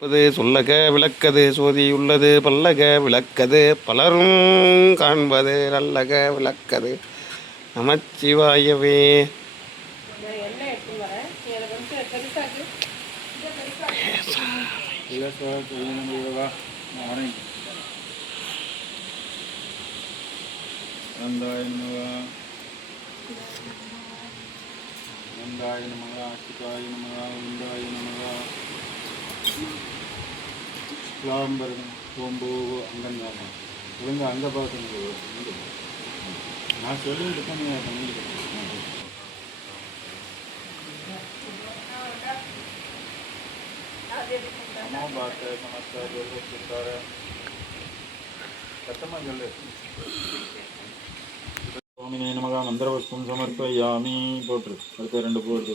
பது சொல்லக விளக்கது சோதி உள்ளது பல்லக விளக்கது பலரும் காண்பது நல்லக விளக்கது. நமச்சிவாயவே. நான் நமகா எடுத்துன்னு நந்தாய விந்தாய நமக ஸ்லாம்பரம் ஓம்போ அங்கந்தாம ஒழுங்க அங்கே பார்க்கணும் நான் சொல்லிட்டு இருக்கேன் நீ பண்ணிக்கிறேன் நமோ பாத்த நமஸ்தா ஜோதித்தார சத்தமாக சொல்லு. சுவாமினே நமகா மந்திரவஸ்தும் சமர்ப்பயாமி. போட்டு அடுத்த ரெண்டு போட்டு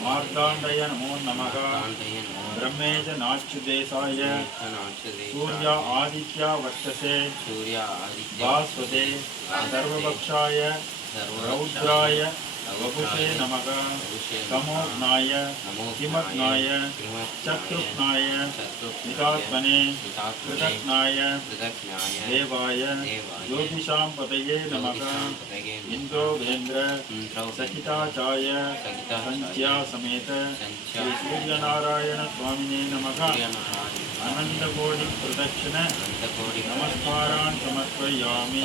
मार्ताण्डय नमो नमः। ब्रह्मेश नाच्युदेशाय। सूर्य आदित्या वर्तसे। सूर्य आदित्या सर्वपक्षाय। रौद्राय। वपुषे नमः। तमोघ्नाय किमग्नाय चतुर्घ्नाय हितात्मने कृतघ्नाय देवाय ज्योतिषां पतये नमः। इन्द्रोभेन्द्र सहिताचाय सञ्च्या समेत श्री नमः। अनन्तकोटिप्रदक्षिण नमस्कारान् समर्पयामि।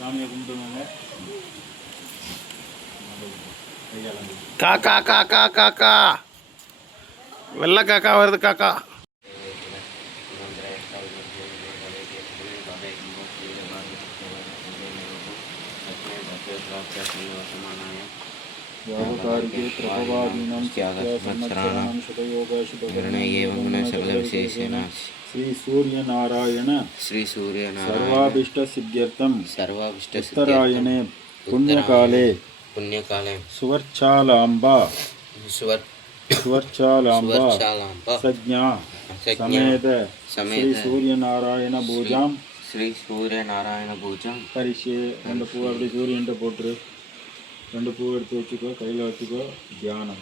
சாமியை கும்பிட்டுவாங்க கையாளங்க காக்கா காக்கா காக்கா வெள்ளை காக்கா வருது காக்கா व्यावकारिके प्रभवादीनां संवत्सराणां विवरणे एवं गुण శ్రీ సూర్యనారాయణ శ్రీ సూర్యనారాయణ సర్వాభిష్ట సిద్ధ్యర్థం సర్వాభిష్ట ఉత్తరాయణే పుణ్యకాలే పుణ్యకాలే సువర్చాలాంబ సువర్ స్వర్చాలాంబ సజ్ఞా సమేత శ్రీ సూర్యనారాయణ పూజాం ஸ்ரீ சூரிய நாராயண பூஜம் பரிசு ரெண்டு பூ அப்படி சூரியன்ட்ட போட்டுரு ரெண்டு பூ எடுத்து வச்சுக்கோ கையில் வச்சுக்கோ தியானம்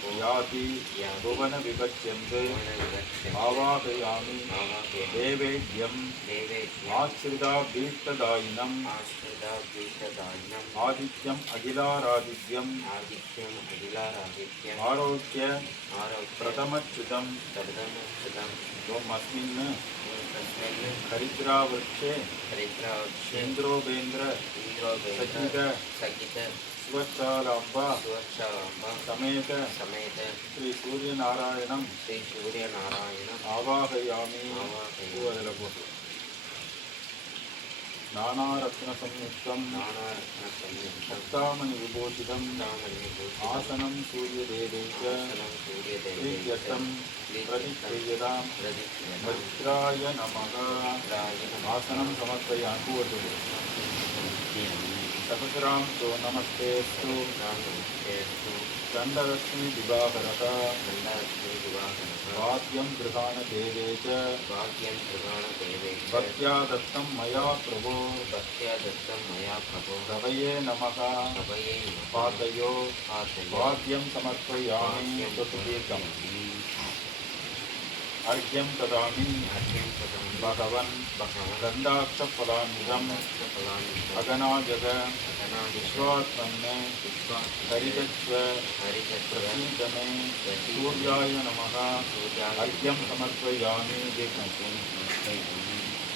याति भुवनविभज्यन्ते आवाहयामि देवेद्यं आश्रिताभीष्टदायिनम् आश्रिताभीष्टदायिनम् आदित्यम् अखिलारादित्यम् आदित्यम् अखिलारादित्यम् आरोग्य आरोग्य प्रथमच्युतं प्रथमच्युतं त्वमस्मिन् तस्मिन् हरिद्रावृक्षे हरिद्रावक्षे इन्द्रोपेन्द्र इन्द्रोपेन्द्र சிவச்சாலாம்பா சிவச்சாலாம்பா சமேத சமேத ஸ்ரீ சூரிய நாராயணம் ஸ்ரீ சூரிய நாராயணம் ஆவாகயாமி. ஆவாகயில் போட்டு. நானாரத்ன சம்யுக்தம் நானாரத்ன சம்யுக்தம் சத்தாமணி விபூஷிதம். தாமணி விபூஷிதம் ஆசனம் சூரியதேவேச்ச. ஆசனம் சூரியதேவேச்சம் பிரதிக்ரியதாம் பிரதிக்ரியதாம் ஆசனம் சமர்ப்பய அங்குவது सहसराम तो नमस्ते दण्डलक्ष्मी दिवाकरः दण्डलक्ष्मी दिवाकरः वाद्यं कृतानदेवे च वाद्यं कृतानदेवे भक्त्या मया प्रभो भक्या दत्तं मया प्रभो रवये नमः रवये पादयो वाद्यं समर्पयामि सुदीर्घम् अर्घ्यं ददामि भगवन् गन्धाक्षफलानिधम् अगनाजग विश्वात्मन्ने हरिगत्व प्रसीदमे सूर्याय नमः अर्घ्यं समर्पयामि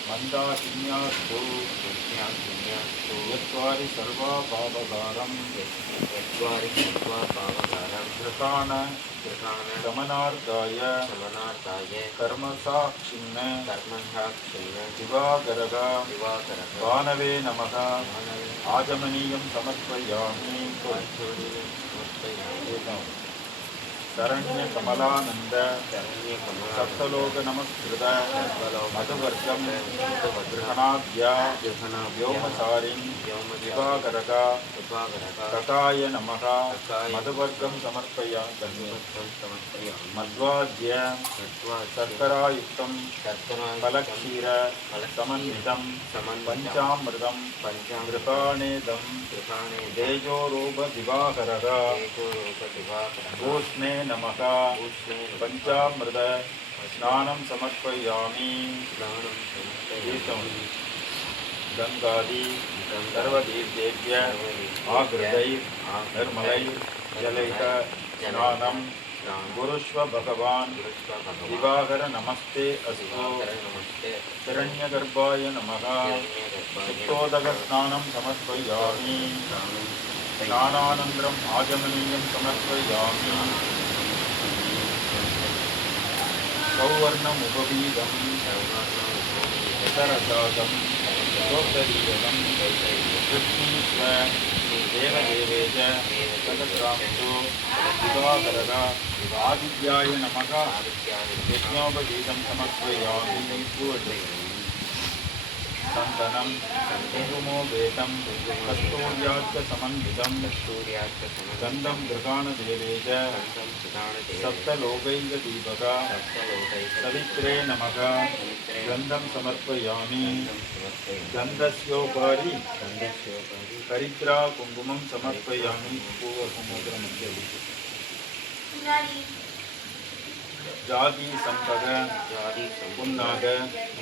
மந்தாகின்யாஸ்தோ யஜ்ஞாகின்யாஸ்தோ யத்வாரி சர்வா பாவகாரம் யத்வாரி சர்வா பாவகாரம் கிருதான கிருதான சமனார்த்தாய சமனார்த்தாய கர்மசாட்சின்ன கர்மசாட்சின்ன திவாகரகா திவாகரகா வானவே நமகா ஆஜமனீயம் சமர்ப்பயாமி சமர்ப்பயாமி शरण्यकमलानन्द सप्तलोक नमस्कृत मधुवर्गं गृहणाद्या व्योमसारिं दिवाकरका ककाय नमः मधुवर्गं समर्पयामि मध्वाद्य शर्करायुक्तं फलक्षीर समन्वितं पञ्चामृतं कृपाणेदं तेजोरूपदिवाकरः भूष्णेन नमः पञ्चामृत स्नानं समर्पयामि गङ्गादि सर्वतीर्थेभ्य आकृतैः निर्मलैः जलैः स्नानं गुरुष्व भगवान् दिवाकर नमस्ते अस्तु शरण्यगर्भाय नमः चित्तोदकस्नानं समर्पयामि स्नानानन्तरम् आगमनीयं समर्पयामि சௌவர்ணம் உபபீதம் சரசாதம் சோதரீயம் கிருஷ்ணீஸ்வ தேவதேவேஜ சகசிராமசோ சுதாகரா ஆதித்யாய நமக. கிருஷ்ணோபகீதம் சமர்ப்பயாமி பூவட்டை சந்தனம் சந்தேகமோ வேதம் கஸ்தூரியாச்ச சமன்விதம் கஸ்தூரியாச்ச கந்தம் கிருகாணதேவேஜ சப்தலோகைக தீபக சவித்ரே நமக கந்தம் சமர்ப்பயாமி கந்தஸ்யோபாரி கரித்ரா குங்குமம் சமர்ப்பயாமி பூவ சமுதிரமத்திய ஜாதி சம்பத ஜாதி புன்னாக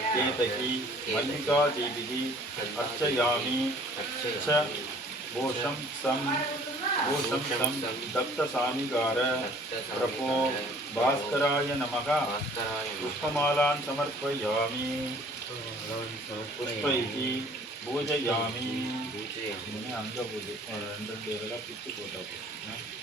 கேதகி மல்லிகா தேவி அர்ச்சயாமி அர்ச்ச கோஷம் சம் கோஷம் சம் தப்தசாமிகார பிரபோ பாஸ்கராய நமக புஷ்பமாலான் சமர்ப்பயாமி புஷ்பைகி பூஜயாமி. பூஜையாமி. அங்க பூஜை ரெண்டு பேரெல்லாம் பிச்சு போட்டா போச்சு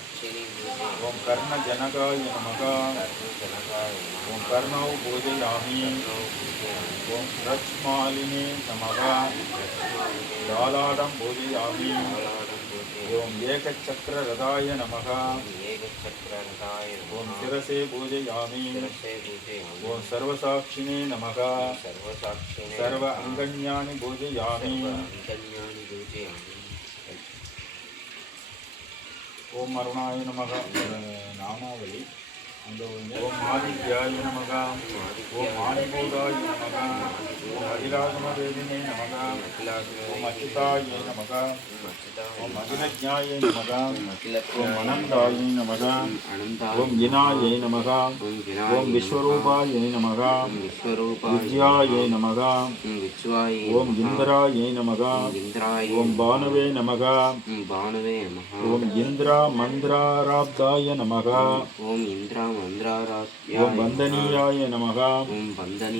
ఓం కర్ణ జనకాయ నమక ఓం కర్ణౌ పూజయామి ఓం రక్ష్మాలిని నమక దాలాడం పూజయామి ఓం ఏకచక్రరథాయ నమః ఓం శిరసే పూజయామి ఓం సర్వసాక్షిణే నమః సర్వ అంగన్యాని పూజయామి ஓம் அருணாய நமக. நாமாவளி ஓம் ஆதித்யாய நமக ஓம் ஆதிபூதாய நமக ஓம் அகிலாகமவேதினே நமக ஓம் அச்சுதாய நமக ஓம் அகிலஜாய நமக ஓம் அனந்தாய நமக ஓம் வினாய நமக ஓம் விஸ்வரூபாய நமக வித்யாய நமக ஓம் இந்திராய நமக ஓம் பானுவே நமக ஓம் இந்திரா மந்திராராப்தாய நமக. ஓம் இந்திரா ஓம் வந்தனீயாய நமக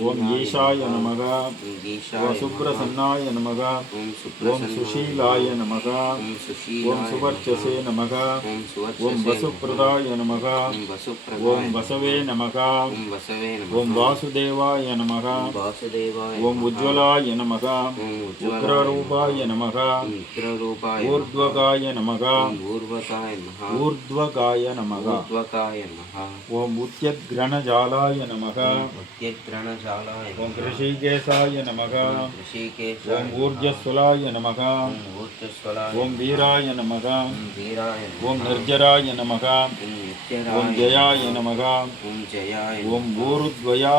ஓம் ஈஷாய நமக ஓம் சுப்ரசன்னாய நமக ஓம் சுஷீலாய நமக ஓம் சுவர்ச்சசே நமக ஓம் வசுப்பிரதாய நமக ஓம் வசவே நமக ஓம் வசவே நமः ஓம் வாசுதேவாய நமக ஓம் வாசுதேவாய ஓம் உஜ்வலாய நமக ஓம் உஜ்வலாய உக்ரரூபாய நமக ஓம் உக்ரரூபாய ஊர்த்வகாய நமக ஓம் ஊர்வகாய நமः ஊர்த்வகாய நமக ஊர்த்வகாய நமः ஓம் உத்யத்கிரணஜாலாய நமக உத்யக்ரணசாலாய ஓம் ரிஷிகேசாய நமக ரிஷிகேஷாய ஓம் ஊர்ஜஸ்வலாய நமக ஓம் ஊர்ஜஸ்வலாய ஓம் வீராய நமக ஓம் வீராய ஓம் நிர்ஜராய நமக ஓம் ஓம் நித்யராய ஜெயாய நமக ஓம் ஜெயாய ஓம் ஊருத்வயா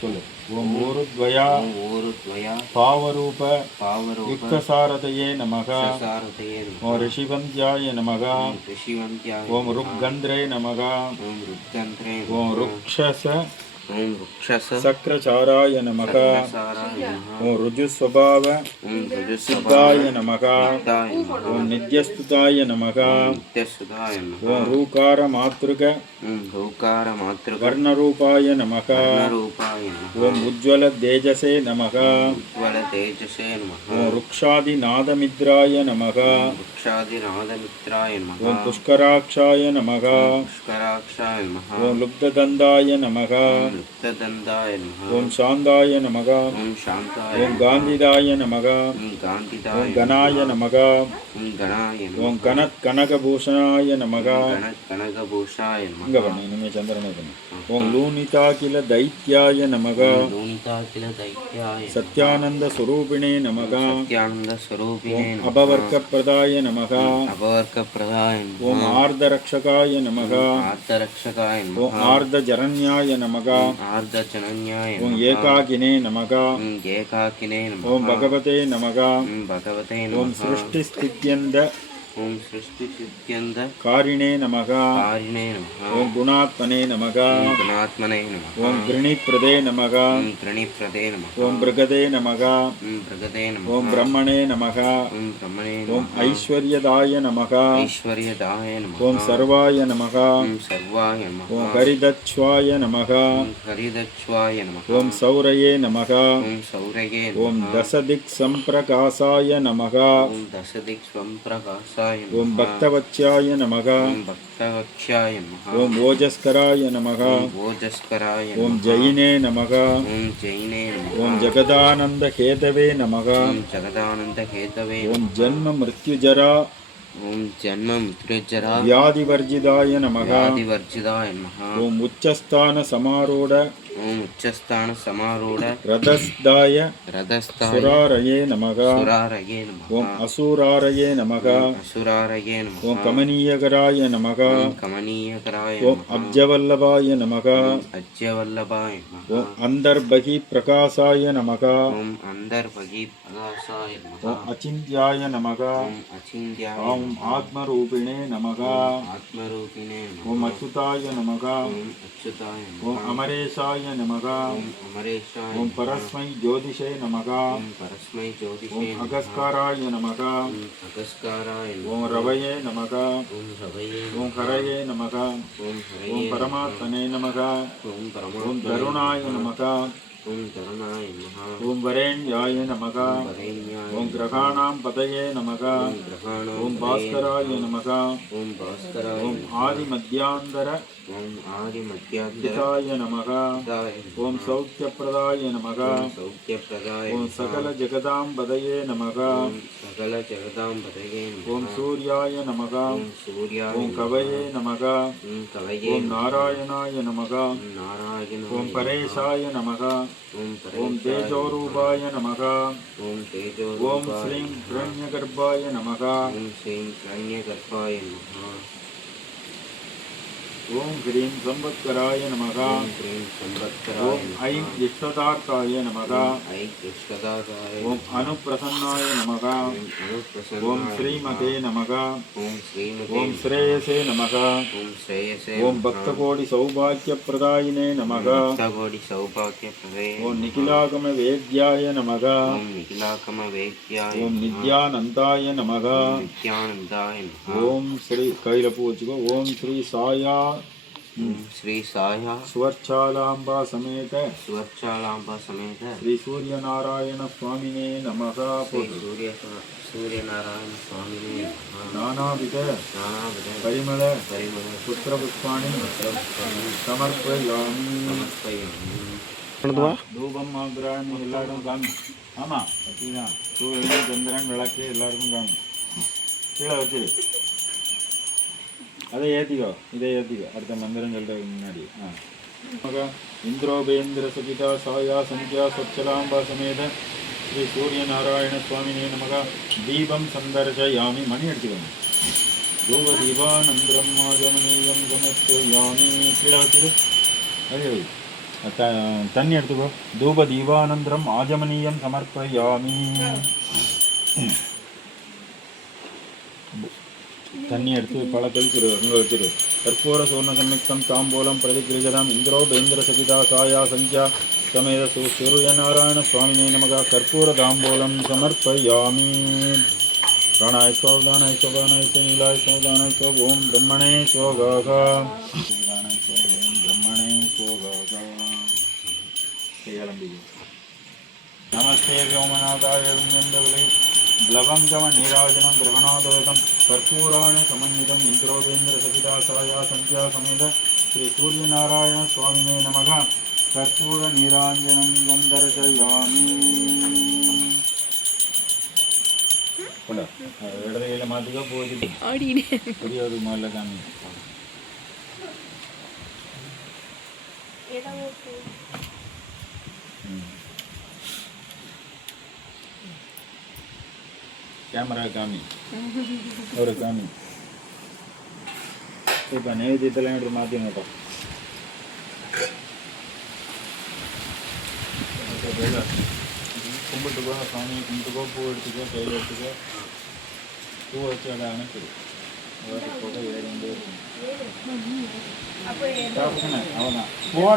சொல்லு ஓம் ஊருத்வயா ஊருத்வயா பாவரூப பாவரூப யுக்தசாரதயே நமக. சாரதயே ஓம் ரிஷிவந்தியாய நமக. ரிஷிவந்தியாய ஓம் ருக்கந்திரே நமக. ஓம் ருத்கந்திரே ஓம் ருக்ஷச ஓம் சக்கரச்சாராய நமக. ஓம் ருஜுஸ்வபாவ. ஓம் சித்தாய நமக. ஓம் நித்யஸ்துதாய நமக. நித்யசுதாய நமः ஓம் ரூகார மாத்ருக ஓம் ரூகார மாத்ருக வர்ணரூபாய நமக. पुष्कराक्षादिनादमित्राय नमः ॐ पुष्कराक्षाय नमः पुष्कराक्षाय नमः ॐ लुब्धदन्दाय नमः लुब्धदन्दाय नमः ॐ शान्दाय नमः ॐ शान्ताय ॐ गान्धिदाय नमः ॐ गान्धिदाय ॐ गणाय नमः ॐ गणाय ॐ कनककनकभूषणाय नमः कनककनकभूषणाय नमः गवने निमे चन्द्रने ॐ लूनिताकिल दैत्याय नमः लूनिताकिल दैत्याय सत्यानन्दस्वरूपिणे नमः सत्यानन्दस्वरूपिणे अभवर्गप्रदाय नमः नमः नवर्कप्रदाय ॐ आर्धरक्षकाय नमः आर्धरक्षकाय ॐ आर्धजरण्याय नमः आर्धजनन्याय ॐ एकाकिने नमः ॐ एकाकिने ॐ भगवते नमः भगवते ॐ सृष्टिस्थित्यन्द ஓம் சிருஷ்டி சித்தியந்த காரிணே நமக காரிணே நமக ஓம் குணாத்மனே நமக குணாத்மனே நமக ஓம் கிருணிப்ரதே நமக ஓம் கிருணிப்ரதே நமக ஓம் பிரகதே நமக ஓம் பிரகதே நமக ஓம் பிரம்மணே நமக ஓம் பிரம்மணே ஓம் ஐஸ்வர்யதாய நமக ஐஸ்வர்யதாய நமக ஓம் சர்வாய நமக ஓம் சர்வாய நமக ஓம் ஹரிதச்வாய நமக ஹரிதச்வாய நமக ஓம் சௌரயே நமக ஓம் சௌரயே ஓம் தசதிக் சம்பிரகாசாய நமக ஓம் தசதிக் சம்பிரகாசாய நமக ॐ भक्तवक्ष्याय नमः ஓம் ஓஜஸ்கராய நமக ॐ ओजस्कराय ஓம் नमः ஜெயினே நமக ॐ जैने नमः ஓம் ஜெகதானந்த கேதவே நமக ॐ जगदानन्दहेतवे ஓம் ஜன்ம மிருத்யுஜரா ॐ जन्म मृत्युजरा வியாதிவர்ஜிதாய நமக व्याधिवर्जिताय नमः ஓம் உச்சஸ்தான சமாரூட ఓం ఉచ్చస్థాన సమారూఢ రథస్థాయ రథస్థాయ సురారయే నమః సురారయే నమః ఓం అసురారయే నమః అసురారయే నమః ఓం కమనీయకరాయ నమః ఓం కమనీయకరాయ ఓం అబ్జవల్లభాయ నమః అబ్జవల్లభాయ నమః ఓం అంతర్బహి ప్రకాశాయ నమః ఓం అంతర్బహి ప్రకాశాయ ఓం అచింత్యాయ నమః అచింత్యాయ ఓం ఆత్మరూపిణే నమః ఆత్మరూపిణే ఓం అచ్యుతాయ నమః అచ్యుతాయ ఓం అమరేశాయ परस्मय नमः ओम परस्मै ज्योतिषे नमः परस्मै ज्योतिषे ओम अगस्काराय नमः अगस्काराय ओम रवये नमः ओम रवये ओम करये नमः ओम ओम परमात्मने नमः ओम परमात्मने ओम करुणाय नमः ओम वरेण्याय नमः ओम ग्रहाणां पतये नमः ओम भास्कराय नमः ओम भास्कराय ओम आदि मध्यांतर ஓம் ஆதி மத்தியாய நமக ஓம் சௌக்கிய பிரதாய நமக சௌக்கிய பிரதாய ஓம் சகல ஜெகதாம்பதயே நமக சகல ஜெகதாம்பதயே ஓம் சூர்யாய நமக சூர்யாய ஓம் கவயே நமக கவயே ஓம் நாராயணாய நமக நாராயண ஓம் பரேஷாய நமக ஓம் தேஜோரூபாய நமக ஓம் தேஜோ ஓம் ஸ்ரீம் கிரண்யகர்பாய நமக ஓம் ஸ்ரீம் கிரண்யகர்பாய நமக ஓம் ஹ்ரீம் சம்பத்கராய நமகா ஹ்ரீம் சம்பத்கராய ஓம் ஐம் இஷ்டதார்த்தாய நமகா ஐம் இஷ்டதார்த்தாய ஓம் அனுப்பிரசன்னாய நமகா ஓம் ஸ்ரீமதே நமகா ஓம் ஸ்ரீமதே ஓம் ஸ்ரேயசே நமகா ஓம் ஸ்ரேயசே ஓம் பக்தகோடி சௌபாகியப்பிரதாயினே நமகா பக்தகோடி சௌபாகியப்பிரதே ஓம் நிகிலாகம வேத்யாய நமகா ஓம் நிகிலாகம வேத்யாய ஓம் நித்யானந்தாய நமகா நித்யானந்தாய ஓம் ஸ்ரீ கையில பூ ஓம் ஸ்ரீ சாயா श्री साया சுவர்ச்சாலாம்பா சமேத स्वच्छालाम्बा समेत ஸ்ரீ சூரியநாராயண சுவாமினே நமக श्री सूर्य सूर्यनारायण स्वामिने नमः நானாவித नानाविध பரிமள परिमल புத்திரபுஷ்பாணி சமர்ப்பயாமி समर्पयामि பண்ணுதுவா தூபம் ஆக்ராமி எல்லாரும் காமி ஆமா பத்திதான் சூரியன் சந்திரன் விளக்கு எல்லாருக்கும் காமி கீழே வச்சிரு அதை ஏற்றிக்கோ இதை ஏற்றிக்கோ அடுத்த மந்திரம் சொல்றதுக்கு முன்னாடி. ஆ. இந்திரோபேந்திர சுகிதா சாயா சந்தியா சொச்சலாம்பா சமேத ஸ்ரீ சூரியநாராயண சுவாமினே நமக. தீபம் சந்தர்ஷயாமி. மணி அடிச்சுக்கோங்க தூப தீபானந்திரம் மாஜமனீயம் சமர்ப்பயாமி கீழே வச்சிரு அதே வை த தண்ணி எடுத்துக்கோ. தூப தீபானந்திரம் ஆஜமனீயம் சமர்ப்பயாமி தண்ணி எடுத்து பழத்தில் திரு அங்கே வச்சிரு கற்பூர சூர்ண சம்யுக்தம் தாம்பூலம் பிரதிகிருகதம் இந்திரோ பயங்கர சகிதா சாயா சஞ்சா சமேத சூரிய சுவாமினே நமக. கற்பூர தாம்பூலம் சமர்ப்பயாமி. பிராணாய சோதானாய் சோதானாய் சுனிலாய் சோதானாய் சோ பிரம்மணே சோகாகா பிரம்மணே சோகாகா நமஸ்தே வியோமநாதாய விந்தவிலை प्लवङ्गम नीराजनं ग्रहणादोदं कर्पूराणि समन्वितम् इन्द्रोदेन्द्रसहितासाया सन्ध्या समेत श्रीसूर्यनारायणस्वामिने नमः कर्पूरनीराञ्जनं गन्धर्शयामि கொண்டா இடது கையில் மாற்றிக்கோ போகுது பெரியவர் முதல்ல காமி கேமரா காமி ஒரு காமி இப்போ நைவேத்தியத்தெல்லாம் எடுத்து மாற்றினோட்டோம் கும்பிட்டுக்கோ சாமி கும்பிட்டுக்கோ பூ எடுத்துக்கோ கையில் எடுத்துக்கோ பூ. வச்சு அதை அனுப்பிடு புகை